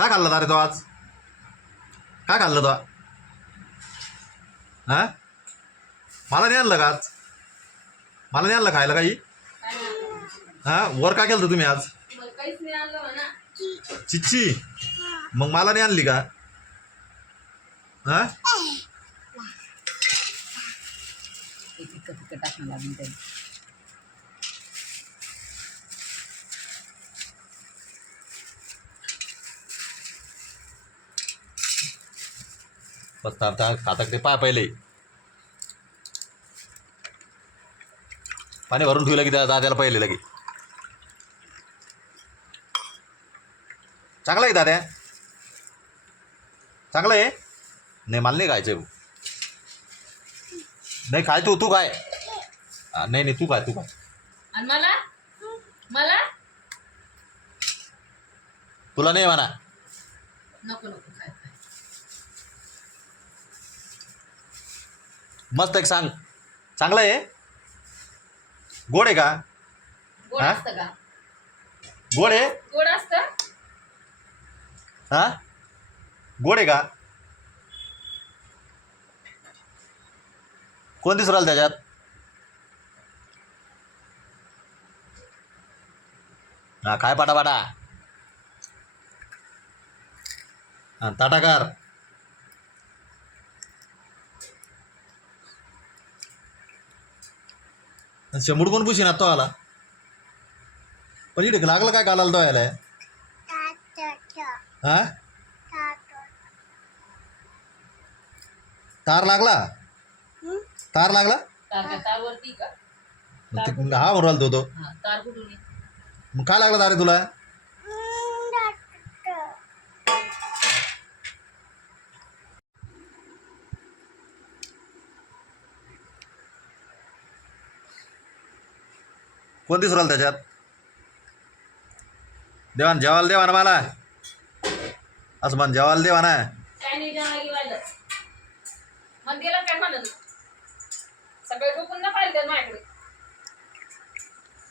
काय खाल्लं अरे तो आज? काय खाल्लं तो हा? मला नाही आणलं का आज? मला नाही आणलं खायला काही? हा? वर काय केलं तुम्ही आज? चिच्ची? मग मला नाही आणली का? हा? ते तिखट तिखट टाकणं लागेल त्याला बस आता खाता ते पाय पहिले. पाणी भरून ठेवलं की त्या दाद्याला पहिले लगे. चांगलं आहे दाद्या. चांगलं आहे. नाही मला नाही खायचं. नाही खाय तू तू काय नाही नाही तू काय तू काय आणि मला? मला? तुला नाही म्हणा. नको नको काय मस्त एक सांग. चांगलं आहे? गोड आहे का? गोड हा? असतं का? गोड आहे? गोड असतं? हा? गोड आहे का? कोण दिसू राहिलं त्याच्यात? हा काय पाटा पाटा हा ताटाकार. शंभूड कोण पुशी ना तो आला पण इकडे लागलं काय कालाला तो यायला हा? तार लागला? तार लागला? हा म्हणून तो हा? मग काय लागला तारे तुला? कोण दिसू राहिलं त्याच्यात? देवान जेवायला देवा ना मला. असं म्हण जेवायला देवा ना काय नाही जेवायला गिवायला मग गेलं काय म्हणलं? सकाळी डोकून ना पाहिजे माझ्याकडे.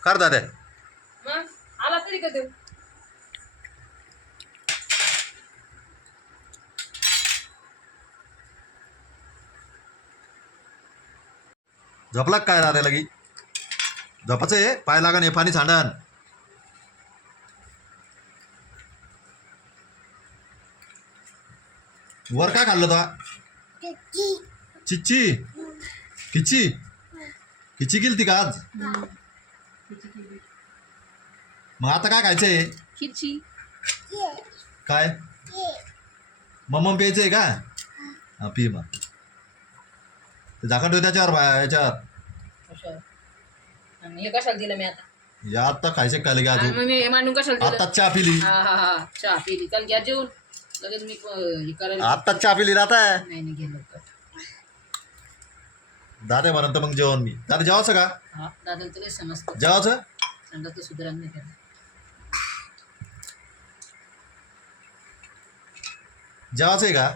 कर दादा मग आला तरी का देऊ झोपला काय दादा लगी? झोपाचं आहे पाय लागा नाही पाणी सांडण. वर काय खाल्लं तो? चिच्ची. किची किची गेली ती का आज? मग आता काय खायचंय? खिची काय? मम्म प्यायचंय का? हा. पी मग. ते झाकण त्याच्यावर बा- याच्यावर. हे कशाला दिलं मी आता? या आत्ता खायचे आणि अजून मी हे मांडून कशाला दिलं? आत्ताच चहा पिली. हा हा हा चहा पिली. चल घ्या जेवून. लगेच मी प- हे करायला आत्ताच चहा पिली राहत आहे नाही नाही गेलो दादा म्हणत मग जेवण मी. दादा जेवायचं का? हा दादा तुला समजतं. जेवायचं? सांगा तर सुधारण नाही त्याला. जेवायचं आहे का?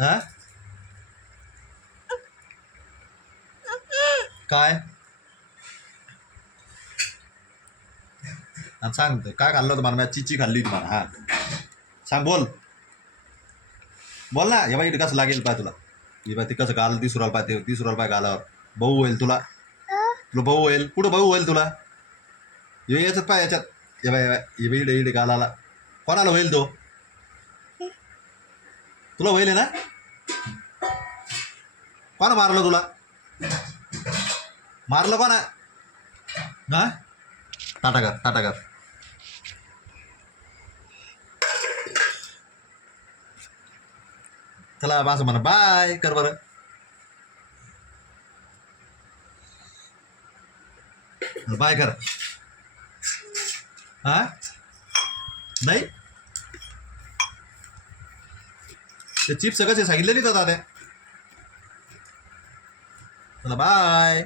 हा? काय? हा, सांग काय खाल्लं होतं मला? चिची खाल्ली होती मला. हा. सांग बोल. बोल ना. हे बाई कसं लागेल पाय तुला. हे बाई ते कसं गाल तीस राहिलं पाय ते तीस रुपये पाय गालावर. भाऊ होईल तुला. तुला भाऊ होईल. कुठं भाऊ होईल तुला? हे याच्यात पाय याच्यात. हे बाय हे बाई इडे इडे गालाला. कोणाला होईल तो? तुला होईल ना? कोण मारलं तुला? मारलं कोणा? हा? टाटा कर टाटा कर चला असं म्हणा. बाय कर बरं. बाय कर. हा? नाही? ते चिप्स कसे सांगितले नाही दादा चला बाय